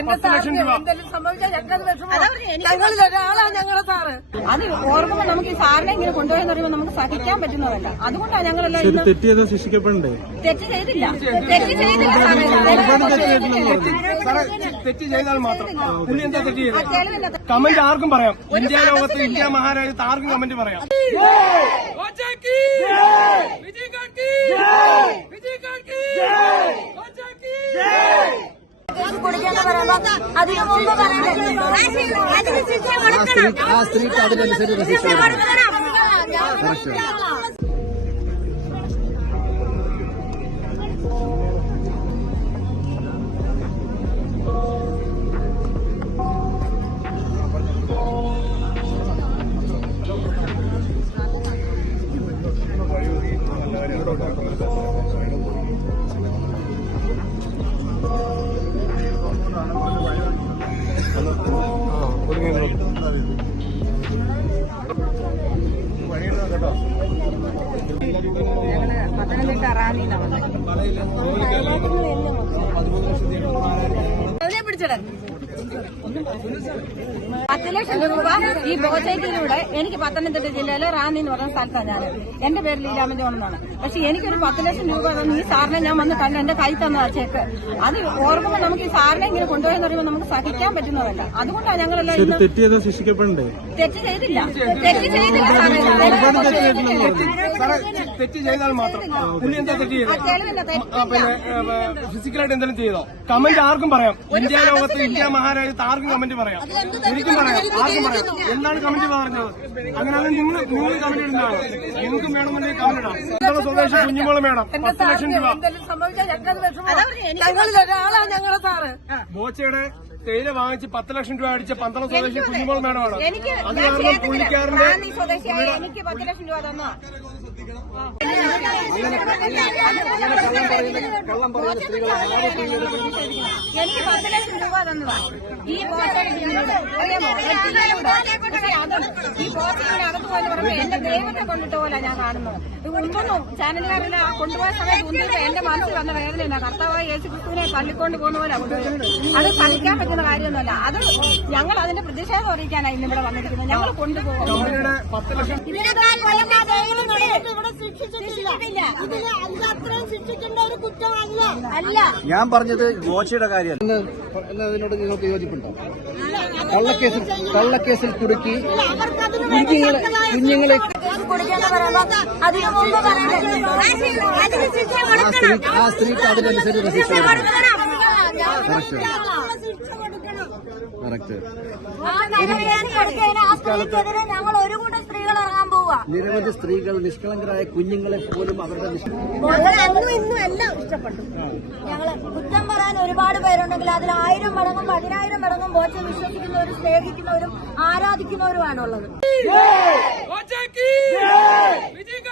എന്തെങ്കിലും സംഭവിച്ചാൽ ഞങ്ങളിൽ ഒരാളാണ് ഞങ്ങളെ സാറ്. അത് ഓർക്കുമ്പോൾ നമുക്ക് ഈ സാറിനെ ഇങ്ങനെ കൊണ്ടുപോയെന്ന് പറയുമ്പോൾ നമുക്ക് സഹിക്കാൻ പറ്റുന്നതല്ല. അതുകൊണ്ടാണ് ഞങ്ങളെല്ലാം തെറ്റ് ചെയ്താൽ ശിക്ഷിക്കപ്പെടണ്ടേ? തെറ്റ് ചെയ്തില്ല, തെറ്റ് ചെയ്തില്ല. തെറ്റ് ചെയ്താൽ മാത്രം പുള്ളി എന്താ തെറ്റ് ചെയ്തത്? കമന്റ് ആർക്കും പറയാം. ഇന്ത്യ ലോകത്ത്, ഇന്ത്യ മഹാരാജ്യത്ത് ആർക്കും കമന്റ് പറയാം. കുടിക്കാന്ന് പറയുമ്പോ അതിനു മുമ്പ് ആ സ്ത്രീക്ക് അതിനനുസരിച്ച് ഞങ്ങള് പത്തനംതിട്ട റാന്നിന്നാ വന്നത്. പിടിച്ചടൻ 10 ലക്ഷം രൂപ ഈ ബോച്ചേറ്റിലൂടെ എനിക്ക് പത്തനംതിട്ട ജില്ലയിലെ റാന്നി എന്ന് പറയുന്ന സ്ഥലത്താണ് ഞാൻ. എന്റെ പേര് ലീലാമന്റെ ഒന്നാണ്. പക്ഷെ എനിക്കൊരു 10 ലക്ഷം രൂപ ഈ സാറിനെ ഞാൻ വന്ന് കണ്ട് എന്റെ കൈ തന്നതാ ചെക്ക്. അത് ഓർക്കുമ്പോൾ നമുക്ക് ഈ സാറിനെ ഇങ്ങനെ കൊണ്ടുപോയെന്ന് പറയുമ്പോൾ നമുക്ക് സഹിക്കാൻ പറ്റുന്നതല്ല. അതുകൊണ്ടാണ് ഞങ്ങളെല്ലാം തെറ്റ് ചെയ്താൽ ശിക്ഷിക്കപ്പെടണ്ടേ? തെറ്റ് ചെയ്തില്ല, തെറ്റ് ചെയ്തില്ല. തെറ്റ് ചെയ്താൽ മാത്രം പുള്ളി എന്താ തെറ്റ് ചെയ്തത്? പിന്നെ ഫിസിക്കലായിട്ട് എന്തെങ്കിലും ചെയ്തോ? കമന്റ് ആർക്കും പറയാം. ഇന്ത്യ ലോകത്ത്, ഇന്ത്യ മഹാരാജ്യത്ത് ആർക്കും കമന്റ് പറയാം. എനിക്കും പറയാം, ആർക്കും പറയാം. എന്താണ് കമന്റ് പറഞ്ഞത്? അങ്ങനെയാണെങ്കിൽ നിങ്ങൾ കമന്റ് ഇടുന്നതാണ്. എനിക്കും വേണമെന്നുണ്ടെങ്കിൽ കമന്റ് ഇടാം. സ്വദേശി കുഞ്ഞുമോള് വേണം 10 ലക്ഷം രൂപ. ഞങ്ങളിൽ ഒരാളാണ് ഞങ്ങളെ സാറ്. ബോച്ചയുടെ തേയില വാങ്ങിച്ച് 10 ലക്ഷം രൂപ അടിച്ച 12 സ്വദേശി കുഞ്ഞുമോൾ മേഡമാണ്. അത് കാരണം പുള്ളിക്കാരന്റെ എനിക്ക് 10 ലക്ഷം രൂപ തന്നോ? എനിക്ക് 10 ലക്ഷം രൂപ തന്നതാ ഈ ബോച്ചയിലൂടെ. പക്ഷെ അത് ഈ ബോച്ചയുടെ അകത്ത് പോയെന്ന് പറയുമ്പോൾ എന്റെ ദൈവത്തെ കൊണ്ടിട്ട് പോലെ ഞാൻ കാണുന്നത്. ഉണ്ടൊന്നും ചാനലുകാരെല്ലാം കൊണ്ടുപോയ സമയത്ത് ഉണ്ടിട്ട് എന്റെ മനസ്സിൽ വന്ന വേദനയില്ല. കർത്താവായ യേശു ക്രിസ്തുവിനെ തള്ളിക്കൊണ്ട് പോകുന്ന പോലെ കൊണ്ടുപോയത്. അത് സഹിക്കാൻ പറ്റുന്ന കാര്യമൊന്നുമല്ല. അത് ഞങ്ങൾ അതിന്റെ പ്രതിഷേധം അറിയിക്കാനാണ് ഇന്നിവിടെ വന്നിരിക്കുന്നത്. ഞങ്ങൾ കൊണ്ടുപോകും. ഞാൻ പറഞ്ഞത് ബോച്ചയുടെ കാര്യമല്ല. അതിനോട് നിങ്ങൾക്ക് യോജിപ്പുണ്ടോ? കള്ളക്കേസിൽ കുടുക്കി കുഞ്ഞുങ്ങളെ കുടിക്കാന്ന് പറയുമ്പോ അതിനു മുമ്പ് ആ സ്ത്രീക്ക് അതിനനുസരിച്ച് ശിക്ഷ ഞങ്ങൾ ഒരു കൂട്ടം സ്ത്രീകൾ ഇറങ്ങാൻ പോവാ. നിരവധി സ്ത്രീകൾ, നിഷ്കളങ്കരായ കുഞ്ഞുങ്ങളെ പോലും അവരുടെ അന്നും ഇന്നും എല്ലാം ഇഷ്ടപ്പെട്ടു. ഞങ്ങള് കുറ്റം പറയാൻ ഒരുപാട് പേരുണ്ടെങ്കിൽ അതിൽ 1000 മടങ്ങും 10,000 മടങ്ങും ബോച്ചെ വിശ്വസിക്കുന്നവരും സ്നേഹിക്കുന്നവരും ആരാധിക്കുന്നവരുമാണുള്ളത്. വിജയ്